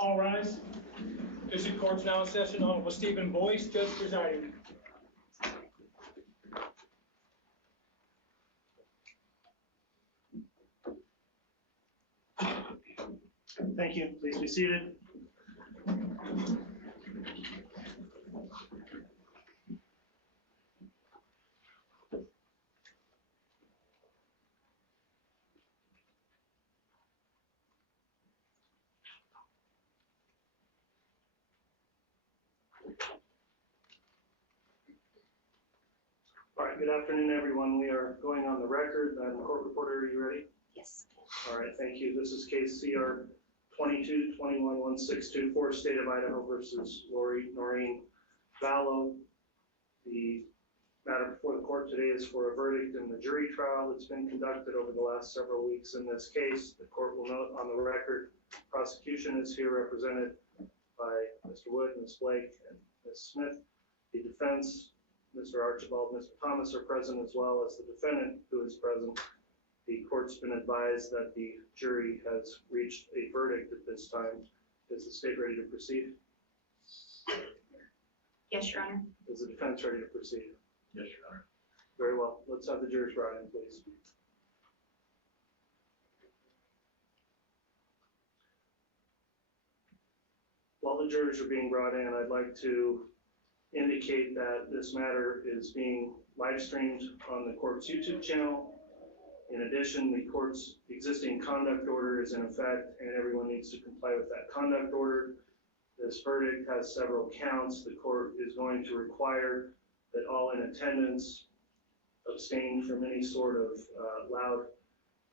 All rise. District Court's now in session. Honorable Stephen Boyce, Judge presiding. Thank you. Please be seated. All right, good afternoon, everyone. We are going on the record. Madam Court Reporter, are you ready? Yes. All right, thank you. This is case CR 22-21-1624, State of Idaho versus Lori Vallow. The matter before the court today is for a verdict in the jury trial that's been conducted over the last several weeks in this case. The court will note on the record, prosecution is here represented by Mr. Wood, Ms. Blake, and Ms. Smith. The defense, Mr. Archibald, Mr. Thomas are present, as well as the defendant who is present. The court's been advised that the jury has reached a verdict at this time. Is the state ready to proceed? Yes, Your Honor. Is the defense ready to proceed? Yes, Your Honor. Very well. Let's have the jurors brought in, please. While the jurors are being brought in, I'd like to indicate that this matter is being live streamed on the court's YouTube channel. In addition, the court's existing conduct order is in effect, and everyone needs to comply with that conduct order. This verdict has several counts. The court is going to require that all in attendance abstain from any sort of loud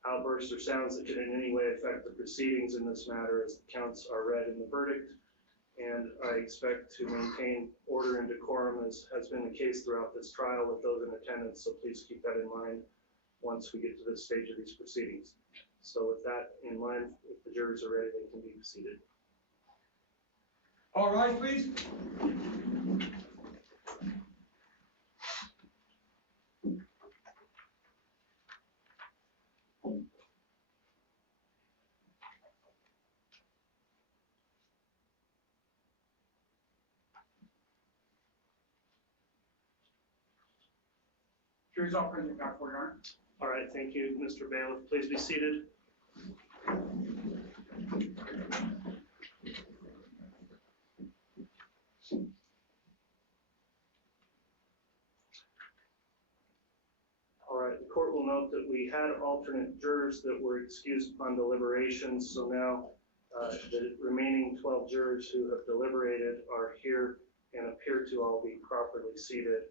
outbursts or sounds that could in any way affect the proceedings in this matter, as the counts are read in the verdict. And I expect to maintain order and decorum, as has been the case throughout this trial with those in attendance, so please keep that in mind once we get to this stage of these proceedings. So with that in mind, if the jurors are ready, they can be seated. All rise, please. Jury's all present, Your Honor. All right, thank you, Mr. Bailiff. Please be seated. All right, the court will note that we had alternate jurors that were excused upon deliberations, so now the remaining 12 jurors who have deliberated are here and appear to all be properly seated.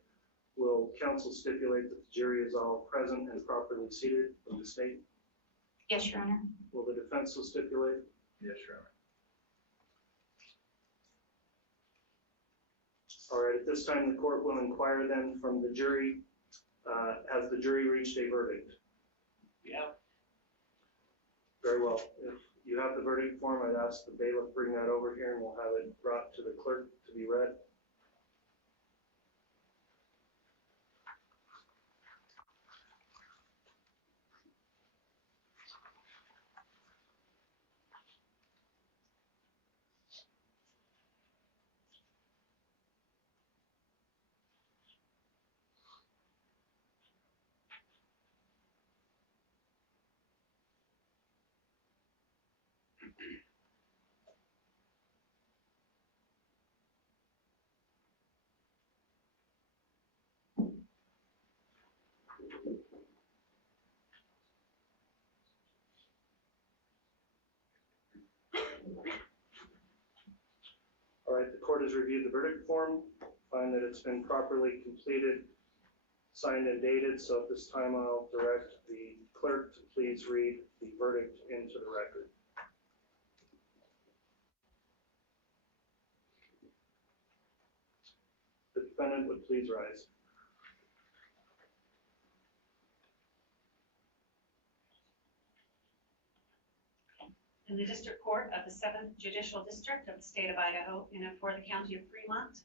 Will counsel stipulate that the jury is all present and properly seated from the state? Yes, Your Honor. Will the defense will stipulate? Yes, Your Honor. All right, at this time, the court will inquire then from the jury. Has the jury reached a verdict? Yeah. Very well. If you have the verdict form, I'd ask the bailiff bring that over here and we'll have it brought to the clerk to be read. All right, the court has reviewed the verdict form, find that it's been properly completed, signed and dated, so at this time I'll direct the clerk to please read the verdict into the record. The defendant would please rise. In the District Court of the 7th Judicial District of the State of Idaho, in and for the County of Fremont,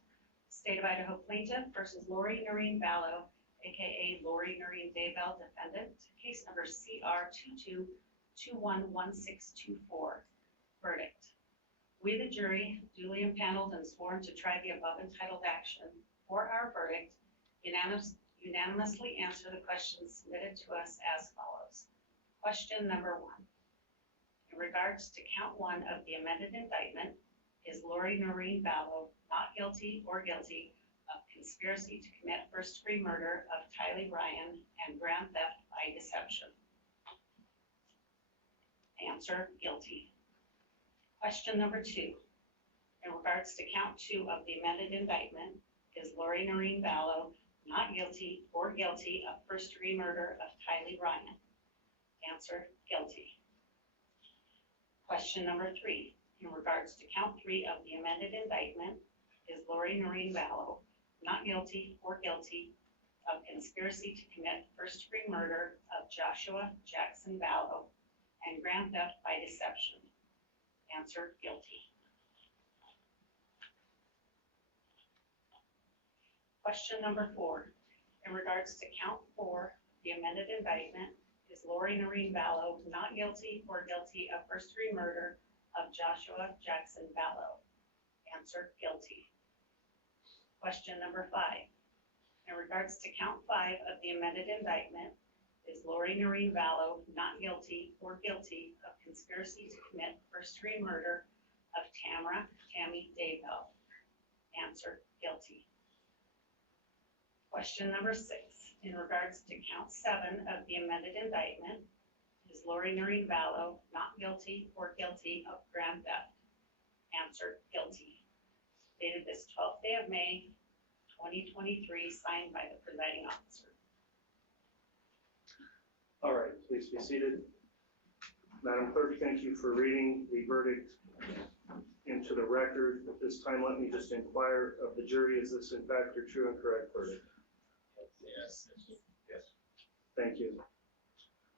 State of Idaho plaintiff versus Lori Vallow, aka Lori Daybell, defendant, case number CR 22211624. Verdict. We, the jury, duly impaneled and sworn to try the above entitled action for our verdict, unanimously answer the questions submitted to us as follows. Question number 1. In regards to count 1 of the amended indictment, is Lori Noreen Vallow not guilty or guilty of conspiracy to commit first-degree murder of Tylee Ryan and grand theft by deception? Answer, guilty. Question number 2. In regards to count 2 of the amended indictment, is Lori Noreen Vallow not guilty or guilty of first-degree murder of Tylee Ryan? Answer, guilty. Question number 3. In regards to count 3 of the amended indictment, is Lori Noreen Vallow not guilty or guilty of conspiracy to commit first-degree murder of Joshua Jackson Vallow and grand theft by deception? Answer, guilty. Question number 4. In regards to count 4, the amended indictment, is Lori Noreen Vallow not guilty or guilty of first-degree murder of Joshua Jackson Vallow? Answer, guilty. Question number 5. In regards to count 5 of the amended indictment, is Lori Noreen Vallow not guilty or guilty of conspiracy to commit first-degree murder of Tammy Daybell? Answer, guilty. Question number 6. In regards to count 7 of the amended indictment, is Lori Noreen Vallow not guilty or guilty of grand theft? Answer, guilty. Dated this 12th day of May, 2023, signed by the presiding officer. All right, please be seated. Madam Clerk, thank you for reading the verdict into the record. At this time, let me just inquire of the jury, is this in fact your true and correct verdict? Yes. Yes. Thank you.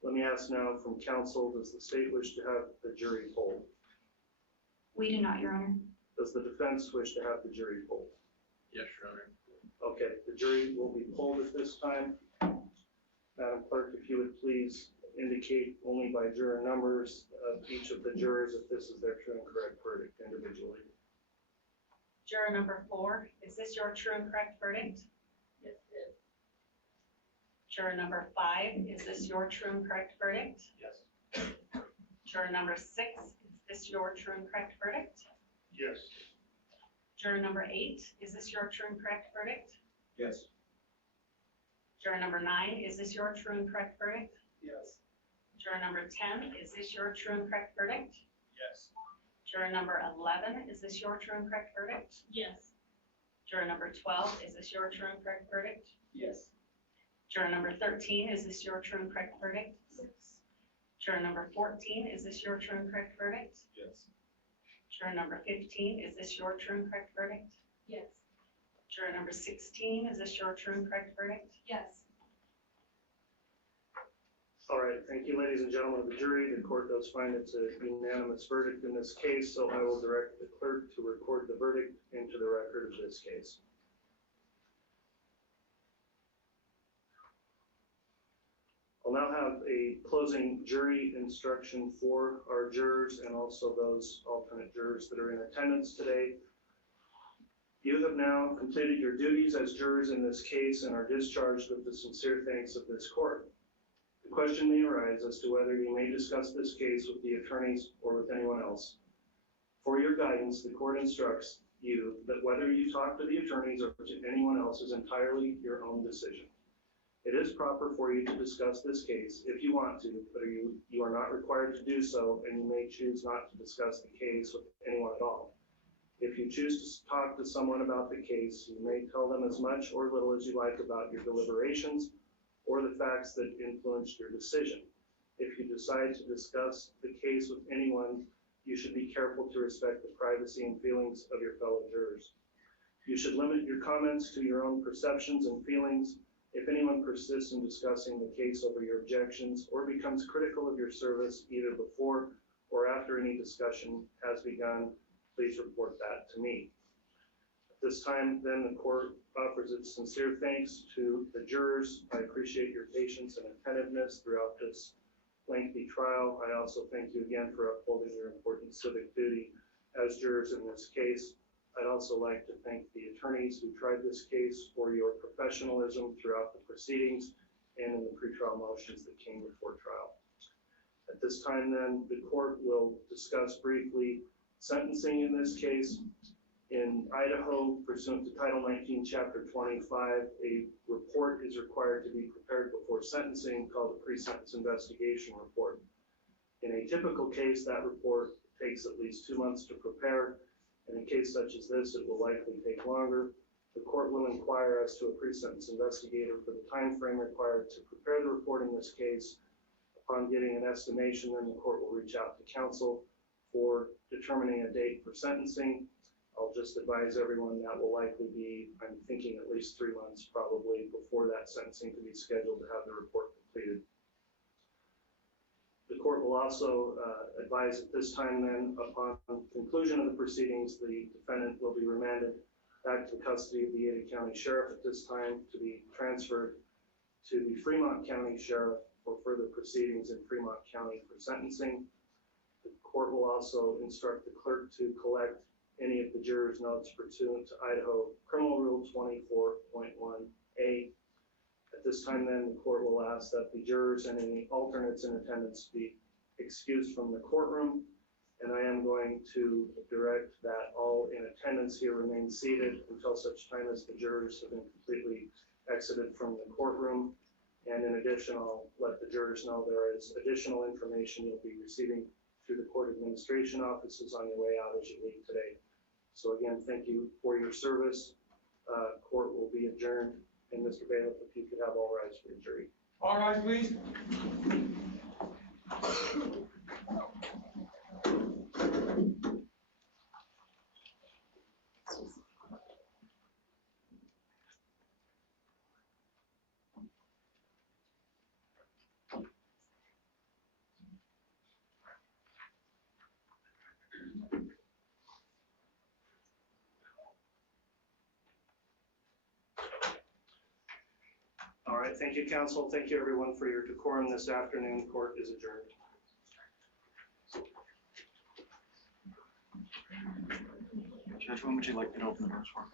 Let me ask now from counsel, does the state wish to have the jury polled? We do not, Your Honor. Does the defense wish to have the jury polled? Yes, Your Honor. Okay, the jury will be polled at this time. Madam Clerk, if you would please indicate only by juror numbers of each of the jurors if this is their true and correct verdict individually. Juror number 4, is this your true and correct verdict? Yes, it is. Juror number 5, is this your true and correct verdict? Yes. Juror number 6, is this your true and correct verdict? Yes. Juror number 8, is this your true and correct verdict? Yes. Juror number 9, is this your true and correct verdict? Yes. Juror number 10, is this your true and correct verdict? Yes. Juror number 11, is this your true and correct verdict? Yes. Juror number 12, is this your true and correct verdict? Yes. Juror number 13, is this your true and correct verdict? Yes. Juror number 14, is this your true and correct verdict? Yes. Juror number 15, is this your true and correct verdict? Yes. Juror number 16, is this your true and correct verdict? Yes. All right, thank you, ladies and gentlemen of the jury. The court does find it's a unanimous verdict in this case, so I will direct the clerk to record the verdict into the record of this case. I'll now have a closing jury instruction for our jurors and also those alternate jurors that are in attendance today. You have now completed your duties as jurors in this case and are discharged with the sincere thanks of this court. The question may arise as to whether you may discuss this case with the attorneys or with anyone else. For your guidance, the court instructs you that whether you talk to the attorneys or to anyone else is entirely your own decision. It is proper for you to discuss this case if you want to, but you are not required to do so, and you may choose not to discuss the case with anyone at all. If you choose to talk to someone about the case, you may tell them as much or little as you like about your deliberations or the facts that influenced your decision. If you decide to discuss the case with anyone, you should be careful to respect the privacy and feelings of your fellow jurors. You should limit your comments to your own perceptions and feelings. If anyone persists in discussing the case over your objections or becomes critical of your service either before or after any discussion has begun, please report that to me. At this time, then, the court offers its sincere thanks to the jurors. I appreciate your patience and attentiveness throughout this lengthy trial. I also thank you again for upholding your important civic duty as jurors in this case. I'd also like to thank the attorneys who tried this case for your professionalism throughout the proceedings and in the pretrial motions that came before trial. At this time then, the court will discuss briefly sentencing in this case. In Idaho, pursuant to Title 19, Chapter 25, a report is required to be prepared before sentencing called a pre-sentence investigation report. In a typical case, that report takes at least 2 months to prepare. In a case such as this, it will likely take longer. The court will inquire as to a pre-sentence investigator for the time frame required to prepare the report in this case. Upon getting an estimation, then the court will reach out to counsel for determining a date for sentencing. I'll just advise everyone that will likely be, I'm thinking, at least 3 months probably before that sentencing can be scheduled to have the report completed. The court will also advise at this time then, upon conclusion of the proceedings, the defendant will be remanded back to the custody of the Ada County Sheriff at this time to be transferred to the Fremont County Sheriff for further proceedings in Fremont County for sentencing. The court will also instruct the clerk to collect any of the jurors' notes pursuant to Idaho Criminal Rule 24.1A. At this time then, the court will ask that the jurors and any alternates in attendance be excused from the courtroom, and I am going to direct that all in attendance here remain seated until such time as the jurors have been completely exited from the courtroom. And in addition, I'll let the jurors know there is additional information you'll be receiving through the court administration offices on your way out as you leave today. So again, thank you for your service. Court will be adjourned. And Mr. Bailiff, if you could have all rise for the jury. All rise, please. All right, thank you, counsel. Thank you, everyone, for your decorum this afternoon. Court is adjourned. Judge, when would you like me to open the doors for?